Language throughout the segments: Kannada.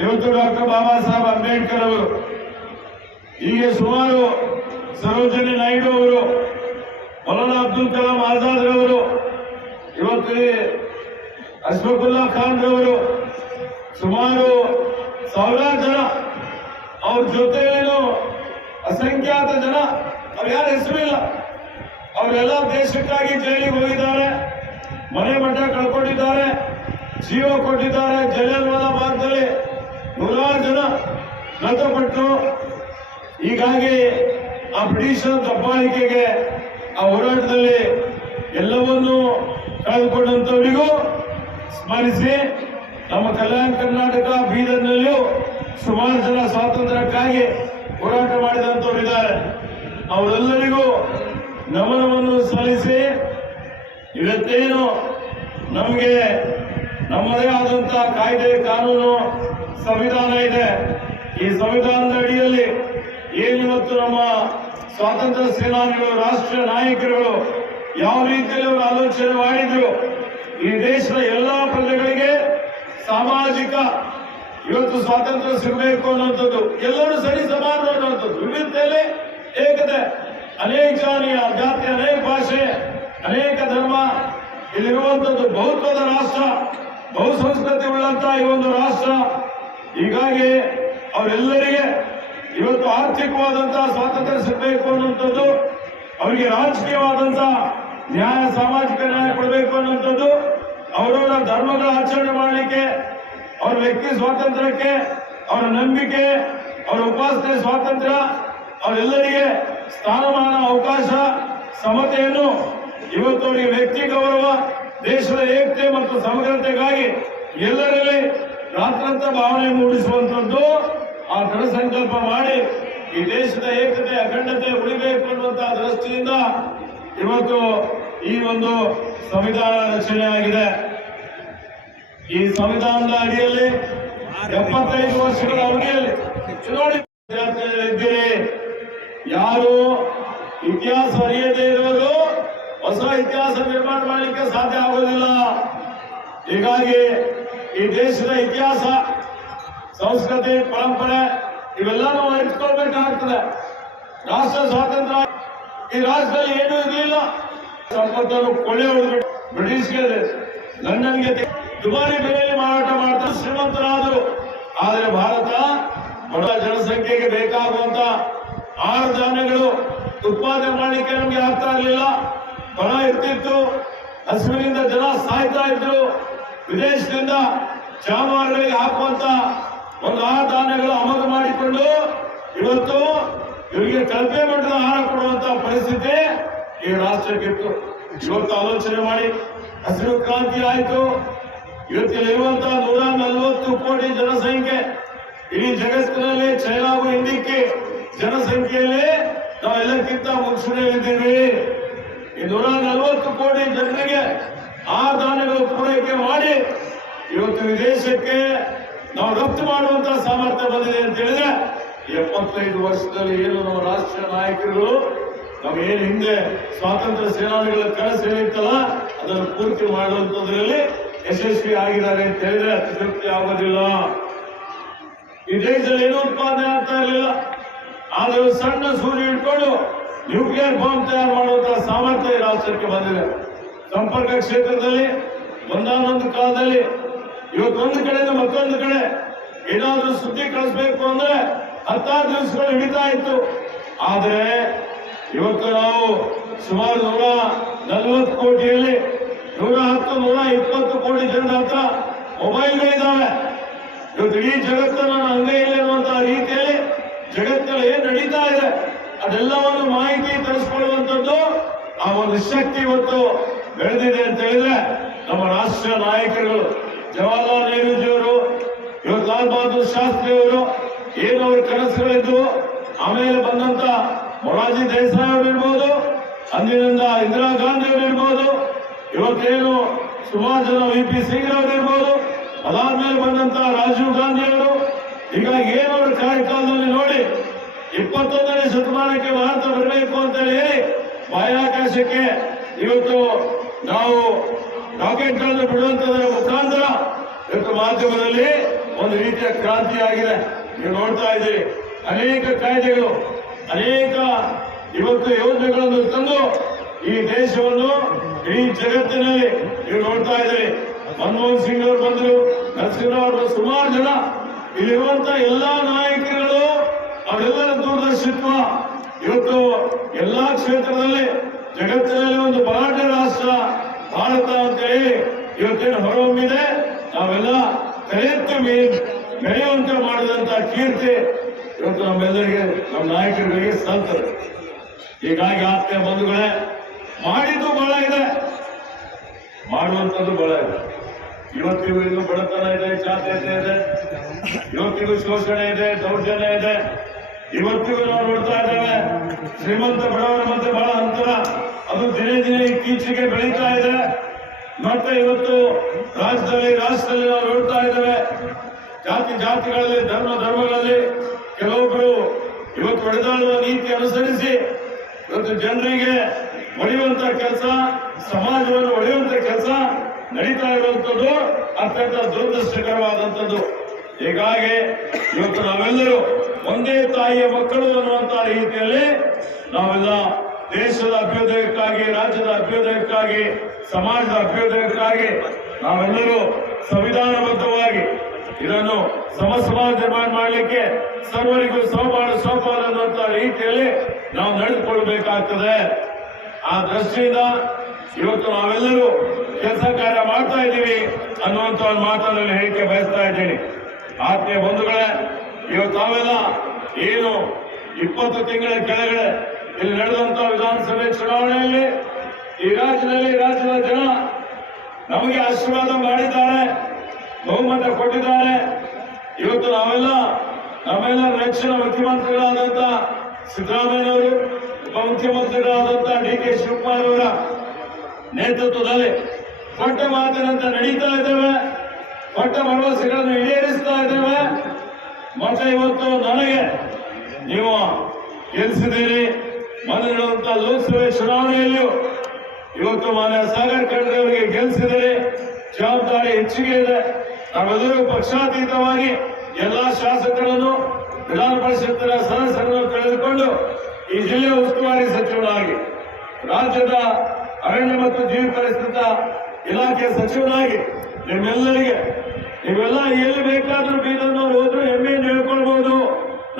ಇವತ್ತು ಡಾಕ್ಟರ್ ಬಾಬಾ ಸಾಹೇಬ್ ಅಂಬೇಡ್ಕರ್ ಅವರು, ಹೀಗೆ ಸುಮಾರು ಸರೋಜಿನಿ ನಾಯ್ಡು ಅವರು, ಮೌಲಾನಾ ಅಬ್ದುಲ್ ಕಲಾಂ ಆಜಾದ್ ರವರು, ಇವತ್ತು ಈ ಅಶ್ಫಕುಲ್ಲಾ ಖಾನ್ ರವರು ಸುಮಾರು ಸಾವಿರಾರು ಜನ, ಅವ್ರ ಜೊತೆಯೇನು ಅಸಂಖ್ಯಾತ ಜನ, ಅವ್ರು ಯಾರ ಹೆಸರು ಇಲ್ಲ. ಅವರೆಲ್ಲ ದೇಶಕ್ಕಾಗಿ ಜೈಲಿಗೆ ಹೋಗಿದ್ದಾರೆ, ಮನೆ ಮಠ ಕಳ್ಕೊಂಡಿದ್ದಾರೆ. ಜೀವ ಕೊಟ್ಟಿದ್ದಾರೆ ಜಲಿಯನ್ವಾಲ ಭಾಗದಲ್ಲಿ ನೂರಾರು ಜನ ಮೃತಪಟ್ಟರು ಹೀಗಾಗಿ ಆ ಬ್ರಿಟಿಷರ ದಬ್ಬಾಳಿಕೆಗೆ ಆ ಹೋರಾಟದಲ್ಲಿ ಎಲ್ಲವನ್ನೂ ಕಳೆದುಕೊಂಡಂಥವರಿಗೂ ಸ್ಮರಿಸಿ, ನಮ್ಮ ಕಲ್ಯಾಣ ಕರ್ನಾಟಕ ಬೀದರ್ನಲ್ಲಿಯೂ ಸುಮಾರು ಜನ ಸ್ವಾತಂತ್ರ್ಯಕ್ಕಾಗಿ ಹೋರಾಟ ಮಾಡಿದಂಥವರಿದ್ದಾರೆ. ಅವರೆಲ್ಲರಿಗೂ ನಮನವನ್ನು ಸಲ್ಲಿಸಿ, ಇವತ್ತೇನು ನಮಗೆ ನಮ್ಮದೇ ಆದಂತಹ ಕಾಯ್ದೆ ಕಾನೂನು ಸಂವಿಧಾನ ಇದೆ. ಈ ಸಂವಿಧಾನದ ಅಡಿಯಲ್ಲಿ ಏನಿವತ್ತು ನಮ್ಮ ಸ್ವಾತಂತ್ರ್ಯ ಸೇನಾನಿಗಳು, ರಾಷ್ಟ್ರೀಯ ನಾಯಕರುಗಳು ಯಾವ ರೀತಿಯಲ್ಲಿ ಅವರು ಆಲೋಚನೆ ಮಾಡಿದ್ರು, ಈ ದೇಶದ ಎಲ್ಲಾ ಪ್ರಜೆಗಳಿಗೆ ಸಾಮಾಜಿಕ ಇವತ್ತು ಸ್ವಾತಂತ್ರ್ಯ ಸಿಗಬೇಕು ಅನ್ನುವಂಥದ್ದು, ಎಲ್ಲರೂ ಸರಿ ಸಮಾನ ಅನ್ನುವಂಥದ್ದು, ವಿವಿಧತೆಯಲ್ಲಿ ಏಕತೆ. ಅನೇಕ ಜಾತಿಯ, ಜಾತಿ, ಅನೇಕ ಭಾಷೆ, ಅನೇಕ ಧರ್ಮ, ಇಲ್ಲಿರುವಂಥದ್ದು ಬಹುತ್ವದ ರಾಷ್ಟ್ರ. ಬಹುಸಂಸ್ಕೃತಿ ಉಳ್ಳಂತ ಈ ಒಂದು ರಾಷ್ಟ್ರ, ಹೀಗಾಗಿ ಅವರೆಲ್ಲರಿಗೆ ಇವತ್ತು ಆರ್ಥಿಕವಾದಂತಹ ಸ್ವಾತಂತ್ರ್ಯ ಸಿಗಬೇಕು ಅನ್ನುವಂಥದ್ದು, ಅವರಿಗೆ ರಾಜಕೀಯವಾದಂತ ನ್ಯಾಯ, ಸಾಮಾಜಿಕ ನ್ಯಾಯ ಕೊಡಬೇಕು ಅನ್ನುವಂಥದ್ದು, ಅವರವರ ಧರ್ಮಗಳ ಆಚರಣೆ ಮಾಡಲಿಕ್ಕೆ, ಅವರ ವ್ಯಕ್ತಿ ಸ್ವಾತಂತ್ರ್ಯಕ್ಕೆ, ಅವರ ನಂಬಿಕೆ, ಅವರ ಉಪಾಸನೆ ಸ್ವಾತಂತ್ರ್ಯ, ಅವರೆಲ್ಲರಿಗೆ ಸ್ಥಾನಮಾನ, ಅವಕಾಶ, ಸಮತೆಯನ್ನು ಇವತ್ತು ಅವರಿಗೆ ವ್ಯಕ್ತಿ ಗೌರವ ದೇಶದ ಏಕತೆ ಮತ್ತು ಸಮಗ್ರತೆಗಾಗಿ ಎಲ್ಲರಲ್ಲಿ ರಾತ್ರಂತ ಭಾವನೆ ಮೂಡಿಸುವಂತದ್ದು ಆ ದೃಢ ಸಂಕಲ್ಪ ಮಾಡಿ ಈ ದೇಶದ ಏಕತೆ, ಅಖಂಡತೆ ಉಳಿಬೇಕು ಅನ್ನುವಂತಹ ದೃಷ್ಟಿಯಿಂದ ಇವತ್ತು ಈ ಒಂದು ಸಂವಿಧಾನ ರಚನೆ ಆಗಿದೆ ಈ ಸಂವಿಧಾನದ ಅಡಿಯಲ್ಲಿ ಎಪ್ಪತ್ತೈದು ವರ್ಷಗಳ ಅವಧಿಯಲ್ಲಿ ನೋಡಿ ಇದ್ದೀರಿ. ಯಾರು ಇತಿಹಾಸ ಅರಿಯದೇ ಇರೋರು ಹೊಸ ಇತಿಹಾಸ ನಿರ್ಮಾಣ ಮಾಡಲಿಕ್ಕೆ ಸಾಧ್ಯ ಆಗೋದಿಲ್ಲ. ಹೀಗಾಗಿ ಈ ದೇಶದ ಇತಿಹಾಸ, ಸಂಸ್ಕೃತಿ, ಪರಂಪರೆ ಇವೆಲ್ಲ ನಾವು ಅರಿತುಕೊಳ್ಬೇಕಾಗ್ತದೆ ರಾಷ್ಟ್ರ ಸ್ವಾತಂತ್ರ್ಯ, ಈ ರಾಷ್ಟ್ರದಲ್ಲಿ ಏನೂ ಇರಲಿಲ್ಲ. ಸಂಪತ್ತನ್ನು ಕೊಳ್ಳೆ ಹೊಡೆದು ಬ್ರಿಟಿಷ್ಗೆ ಲಂಡನ್ಗೆ ದುಬಾರಿ ಬೆಲೆಯಲ್ಲಿ ಮಾರಾಟ ಮಾಡ್ತಾ ಶ್ರೀಮಂತರಾದರು. ಆದರೆ ಭಾರತ ಬಡ ಜನಸಂಖ್ಯೆಗೆ ಬೇಕಾಗುವಂತ ಆಹಾರ ಧಾನ್ಯಗಳು ಉತ್ಪಾದನೆ ಮಾಡಲಿಕ್ಕೆ ನಮಗೆ ಆಗ್ತಾ ಇರಲಿಲ್ಲ. ಬಡ ಇರ್ತಿತ್ತು. ಹಸಿವಿನಿಂದ ಜನ ಸಾಯ್ತಾ ಇದ್ರು. ವಿದೇಶದಿಂದ ಜಾನುವಾರುಗಳಿಗೆ ಹಾಕುವಂತ ಒಂದು ಆಹಾರ ಧಾನ್ಯಗಳು ಆಮದು ಮಾಡಿಕೊಂಡು ಇವತ್ತು ಇವರಿಗೆ ಕಳಪೆ ಮಟ್ಟದ ಆಹಾರ ಕೊಡುವಂತ ಪರಿಸ್ಥಿತಿ ಈ ರಾಷ್ಟ್ರಕ್ಕಿತ್ತು ಇವತ್ತು ಆಲೋಚನೆ ಮಾಡಿ ಹಸಿರು ಕ್ರಾಂತಿ ಆಯಿತು. ಇವತ್ತಿರುವಂತಹ ನೂರ ನಲವತ್ತು ಕೋಟಿ ಜನಸಂಖ್ಯೆ. ಇಡೀ ಜಗತ್ತಿನಲ್ಲಿ ಚೈನಾಗೂ ಹಾಗೂ ಇಂಡಿಕ್ಕೆ ಜನಸಂಖ್ಯೆಯಲ್ಲಿ ನಾವೆಲ್ಲಕ್ಕಿಂತ ಮುಂಚೂಣಿಯಲ್ಲಿದ್ದೀವಿ. ಈ ನೂರ ನಲವತ್ತು ಕೋಟಿ ಜನರಿಗೆ ಆ ಧಾನ್ಯಗಳು ಪೂರೈಕೆ ಮಾಡಿ ಇವತ್ತು ವಿದೇಶಕ್ಕೆ ನಾವು ರಫ್ತು ಮಾಡುವಂತಹ ಸಾಮರ್ಥ್ಯ ಬಂದಿದೆ ಅಂತ ಹೇಳಿದ್ರೆ ಎಪ್ಪತ್ತೈದು ವರ್ಷದಲ್ಲಿ ಏನು ನಮ್ಮ ರಾಷ್ಟ್ರ ನಾಯಕರು ಏನು ಹಿಂದೆ ಸ್ವಾತಂತ್ರ್ಯ ಸೇನಾನಿಗಳ ಕನಸು ಏನಿತ್ತಲ್ಲ, ಅದನ್ನು ಪೂರ್ತಿ ಮಾಡುವಂತದ್ರಲ್ಲಿ ಯಶಸ್ವಿ ಆಗಿದ್ದಾರೆ ಅಂತ ಹೇಳಿದ್ರೆ ಅತಿಶಕ್ತಿ ಆಗೋದಿಲ್ಲ. ಈ ದೇಶದಲ್ಲಿ ಏನು ಉತ್ಪಾದನೆ ಆಗ್ತಾ ಇರಲಿಲ್ಲ, ಆದರೂ ಸಣ್ಣ ಸೂರ್ಯ ಇಟ್ಕೊಂಡು ನ್ಯೂಕ್ಲಿಯರ್ ಬಾಂಬ್ ತಯಾರು ಮಾಡುವಂತಹ ಸಾಮರ್ಥ್ಯ ಈ ಬಂದಿದೆ. ಸಂಪರ್ಕ ಕ್ಷೇತ್ರದಲ್ಲಿ, ಒಂದಾನೊಂದು ಕಾಲದಲ್ಲಿ, ಇವತ್ತೊಂದು ಕಡೆಯಿಂದ ಮತ್ತೊಂದು ಕಡೆ ಏನಾದರೂ ಸುದ್ದಿ ಕಳಿಸ್ಬೇಕು ಅಂದ್ರೆ ಹತ್ತಾರು ದಿವಸಗಳು ಹಿಡಿತಾ ಇತ್ತು. ಆದರೆ ಇವತ್ತು ನಾವು ಸುಮಾರು ನೂರ ನಲವತ್ತು ಕೋಟಿಯಲ್ಲಿ ನೂರ ಹತ್ತು, ನೂರ ಇಪ್ಪತ್ತು ಕೋಟಿ ಜನರ ಹತ್ರ ಮೊಬೈಲ್ಗಳಿದ್ದಾವೆ ಇವತ್ತು ಇಡೀ ಜಗತ್ತನ್ನು ಅಂಗೈಯಲ್ಲಿರುವಂತಹ ರೀತಿಯಲ್ಲಿ ಜಗತ್ತಲ್ಲಿ ಏನ್ ನಡೀತಾ ಇದೆ? ಅದೆಲ್ಲವನ್ನು ಮಾಹಿತಿ ತರಿಸ್ಕೊಳ್ಳುವಂಥದ್ದು ಆ ಒಂದು ಶಕ್ತಿ ಇವತ್ತು ಬೆಳೆದಿದೆ ಅಂತ ಹೇಳಿದ್ರೆ ನಮ್ಮ ರಾಷ್ಟ್ರ ನಾಯಕರುಗಳು ಜವಾಹರ್ಲಾಲ್ ನೆಹರೂಜಿಯವರು ಇವತ್ತು ಲಾಲ್ ಬಹದ್ದೂರ್ ಶಾಸ್ತ್ರಿ ಅವರು, ಏನು ಅವ್ರ ಕನಸುಗಳಿದ್ವು, ಆಮೇಲೆ ಬಂದಂತ ಮೊರಾರ್ಜಿ ದೇಸಾಯಿ ಅವರು ಇರ್ಬೋದು, ಅಂದಿನಿಂದ ಇಂದಿರಾ ಗಾಂಧಿ ಅವರು ಇರ್ಬೋದು, ಇವತ್ತೇನು ಸುಭಾಷ್ ಜನ ವಿ ಪಿ ಸಿಂಗ್ ಅವರು ಇರ್ಬೋದು, ಅದಾದ್ಮೇಲೆ ಬಂದಂತ ರಾಜೀವ್ ಗಾಂಧಿ ಅವರು, ಹೀಗಾಗಿ ಏನವರ ಕಾರ್ಯಕಾಲದಲ್ಲಿ ನೋಡಿ ಇಪ್ಪತ್ತೊಂದನೇ ಶತಮಾನಕ್ಕೆ ಭಾರತ ಬರಬೇಕು ಅಂತ ಹೇಳಿ ಬಾಹ್ಯಾಕಾಶಕ್ಕೆ ಇವತ್ತು ನಾವು ರಾಕೆಟ್ಗಳನ್ನು ಬಿಡುವಂತದರ ಮುಖಾಂತರ ಇವತ್ತು ಮಾಧ್ಯಮದಲ್ಲಿ ಒಂದು ರೀತಿಯ ಕ್ರಾಂತಿ ಆಗಿದೆ. ನೀವು ನೋಡ್ತಾ ಇದ್ದೀರಿ. ಅನೇಕ ಕಾಯ್ದೆಗಳು, ಅನೇಕ ಇವತ್ತು ಯೋಜನೆಗಳನ್ನು ತಂದು ಈ ದೇಶವನ್ನು ಇಡೀ ಜಗತ್ತಿನಲ್ಲಿ ನೀವು ನೋಡ್ತಾ ಇದ್ದೀರಿ. ಮನಮೋಹನ್ ಸಿಂಗ್ ಅವರು ಬಂದರು. ನರಸಿಂಹರಾವ್ ಅವರು ಸುಮಾರು ಜನ ಇಲ್ಲಿರುವಂತ ಎಲ್ಲಾ ನಾಯಕರುಗಳು ಅವರೆಲ್ಲರ ದೂರದರ್ಶಿತ್ವ ಇವತ್ತು ಎಲ್ಲಾ ಕ್ಷೇತ್ರದಲ್ಲಿ ಜಗತ್ತಿನಲ್ಲಿ ಒಂದು ಬಲಾಢ್ಯ ರಾಷ್ಟ್ರ, ಭಾರತ ಅಂತೇಳಿ ಇವತ್ತೇನು ಹೊರಹೊಮ್ಮಿದೆ ನಾವೆಲ್ಲ ಮೀನ್ ಮೆರೆಯುವಂತೆ ಮಾಡಿದಂತ ಕೀರ್ತಿ ಇವತ್ತು ನಮ್ಮೆಲ್ಲರಿಗೆ, ನಮ್ಮ ನಾಯಕರುಗಳಿಗೆ ಸಲ್ತದೆ. ಹೀಗಾಗಿ ಆತ್ಮೀಯ ಬಂಧುಗಳೇ, ಮಾಡಿದ್ದು ಬಹಳ ಇದೆ. ಮಾಡುವಂಥದ್ದು ಬಹಳ ಇದೆ. ಇವತ್ತಿಗೂ ಇನ್ನು ಬಡತನ ಇದೆ, ಜಾತ್ಯತೆ ಇದೆ. ಇವತ್ತಿಗೂ ಶೋಷಣೆ ಇದೆ, ದೌರ್ಜನ್ಯ ಇದೆ. ಇವತ್ತಿಗೂ ನಾವು ನೋಡ್ತಾ ಇದ್ದೇವೆ, ಶ್ರೀಮಂತ ಬಡವರ ಮಧ್ಯೆ ಬಹಳ ಅಂತರ. ಅದು ದಿನೇ ದಿನೇ ಇತ್ತೀಚೆಗೆ ಬೆಳೀತಾ ಇದೆ. ಮತ್ತೆ ಇವತ್ತು ರಾಜ್ಯದಲ್ಲಿ, ರಾಷ್ಟ್ರದಲ್ಲಿ ನಾವು ನೋಡ್ತಾ ಇದ್ದೇವೆ, ಜಾತಿ ಜಾತಿಗಳಲ್ಲಿ, ಧರ್ಮ ಧರ್ಮಗಳಲ್ಲಿ ಕೆಲವೊಬ್ಬರು ಇವತ್ತು ಹೊಡೆದಾಡುವ ನೀತಿ ಅನುಸರಿಸಿ ಇವತ್ತು ಜನರಿಗೆ ಒಡೆಯುವಂತ ಕೆಲಸ, ಸಮಾಜವನ್ನು ಒಡೆಯುವಂತ ಕೆಲಸ ನಡೀತಾ ಇರುವಂತದ್ದು ಅತ್ಯಂತ ದುರದೃಷ್ಟಕರವಾದಂಥದ್ದು ಹೀಗಾಗಿ ಇವತ್ತು ನಾವೆಲ್ಲರೂ ಒಂದೇ ತಾಯಿಯ ಮಕ್ಕಳು ಅನ್ನುವಂತ ರೀತಿಯಲ್ಲಿ ನಾವೆಲ್ಲ ದೇಶದ ಅಭ್ಯುದಯಕ್ಕಾಗಿ, ರಾಜ್ಯದ ಅಭ್ಯುದಯಕ್ಕಾಗಿ, ಸಮಾಜದ ಅಭ್ಯುದಯಕ್ಕಾಗಿ ನಾವೆಲ್ಲರೂ ಸಂವಿಧಾನಬದ್ಧವಾಗಿ ಇದನ್ನು ಸಮ ಸಮಾಜ ನಿರ್ಮಾಣ ಮಾಡಲಿಕ್ಕೆ ಸರ್ವರಿಗೂ ಸಮಪಾಲು ಸೋಪಾನ ಅನ್ನುವಂತ ರೀತಿಯಲ್ಲಿ ನಾವು ನಡೆದುಕೊಳ್ಬೇಕಾಗ್ತದೆ. ಆ ದೃಷ್ಟಿಯಿಂದ ಇವತ್ತು ನಾವೆಲ್ಲರೂ ಕೆಲಸ ಕಾರ್ಯ ಮಾಡ್ತಾ ಇದ್ದೀವಿ ಅನ್ನುವಂತ ಒಂದು ಮಾತನ್ನು ಹೇಳಿಕೆ ಬಯಸ್ತಾ ಇದ್ದೀನಿ. ಆತ್ಮೀಯ ಬಂಧುಗಳೇ ಇವತ್ತು ತಾವೆಲ್ಲ ಏನು ಇಪ್ಪತ್ತು ತಿಂಗಳ ಕೆಳಗಡೆ ಇಲ್ಲಿ ನಡೆದಂತ ವಿಧಾನಸಭೆ ಚುನಾವಣೆಯಲ್ಲಿ ಈ ರಾಜ್ಯದಲ್ಲಿ ರಾಜ್ಯದ ಜನ ನಮಗೆ ಆಶೀರ್ವಾದ ಮಾಡಿದ್ದಾರೆ, ಬಹುಮತ ಕೊಟ್ಟಿದ್ದಾರೆ. ಇವತ್ತು ನಾವೆಲ್ಲ, ನಮ್ಮೆಲ್ಲ ನೆಚ್ಚಿನ ಮುಖ್ಯಮಂತ್ರಿಗಳಾದಂತ ಸಿದ್ದರಾಮಯ್ಯನವರು ಉಪಮುಖ್ಯಮಂತ್ರಿಗಳಾದಂತ ಡಿ ಕೆ ಶಿವಕುಮಾರ್ ಅವರ ನೇತೃತ್ವದಲ್ಲಿ ಕೊಟ್ಟ ಮಾತಿನಂತೆ ನಡೀತಾ ಇದ್ದೇವೆ. ಕೊಟ್ಟ ಭರವಸೆಗಳನ್ನು ಈಡೇರಿಸ್ತಾ ಇದ್ದೇವೆ. ಮತ್ತೆ ಇವತ್ತು ನನಗೆ ನೀವು ಗೆಲ್ಲಿಸಿದ್ದೀರಿ. ಮೊನ್ನೆ ನಡೆದಂತ ಲೋಕಸಭೆ ಚುನಾವಣೆಯಲ್ಲಿಯೂ ಇವತ್ತು ಮಾನ್ಯ ಸಾಗರ್ ಖಂಡ್ರೆ ಅವರಿಗೆ ಗೆಲ್ಲಿಸಿದರೆ ಜವಾಬ್ದಾರಿ ಹೆಚ್ಚಿಗೆ ಇದೆ. ನಾವೆಲ್ಲರೂ ಪಕ್ಷಾತೀತವಾಗಿ ಎಲ್ಲಾ ಶಾಸಕರನ್ನು ವಿಧಾನ ಪರಿಷತ್ತಿನ ಸದಸ್ಯರನ್ನು ಕಳೆದುಕೊಂಡು ಈ ಜಿಲ್ಲೆಯ ಉಸ್ತುವಾರಿ ಸಚಿವನಾಗಿ, ರಾಜ್ಯದ ಅರಣ್ಯ ಮತ್ತು ಜೀವಿ ಪರಿಸ್ಥಿತ ಇಲಾಖೆ ಸಚಿವನಾಗಿ ನಿಮ್ಮೆಲ್ಲರಿಗೆ ನೀವೆಲ್ಲ ಎಲ್ಲಿ ಬೇಕಾದರೂ ಬೀದರ್ನವ್ರು ಹೋದ್ರು ಹೇಳ್ಕೊಳ್ಬಹುದು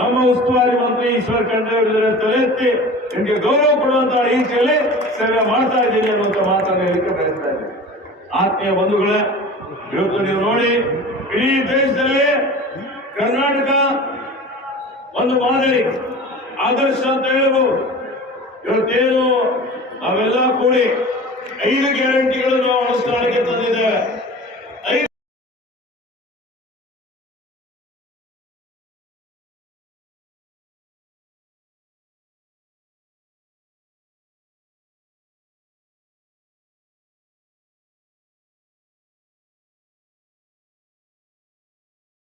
ನಮ್ಮ ಉಸ್ತುವಾರಿ ಮಂತ್ರಿ ಈಶ್ವರ್ ಖಂಡ್ರೆ ಅವರಿದ್ದಾರೆ ತಲೆ ಎತ್ತಿ ನಿಮಗೆ ಗೌರವ ಕೊಡುವಂತಹ ರೀತಿಯಲ್ಲಿ ಸೇವೆ ಮಾಡ್ತಾ ಇದ್ದೀನಿ ಅನ್ನುವಂಥ ಮಾತನ್ನು ಹೇಳಿಕೆ ಬಯಸ್ತಾ ಇದ್ದೀನಿ. ಆತ್ಮೀಯ ಬಂಧುಗಳೇ, ಇವತ್ತು ನೀವು ನೋಡಿ, ಇಡೀ ದೇಶದಲ್ಲಿ ಕರ್ನಾಟಕ ಒಂದು ಮಾದರಿ, ಆದರ್ಶ ಅಂತ ಹೇಳಬಹುದು ಇವತ್ತೇನು ನಾವೆಲ್ಲ ಕೂಡಿ ಐದು ಗ್ಯಾರಂಟಿಗಳು ನಾವು ಅನುಷ್ಠಾನಕ್ಕೆ ತಂದಿದ್ದೇವೆ.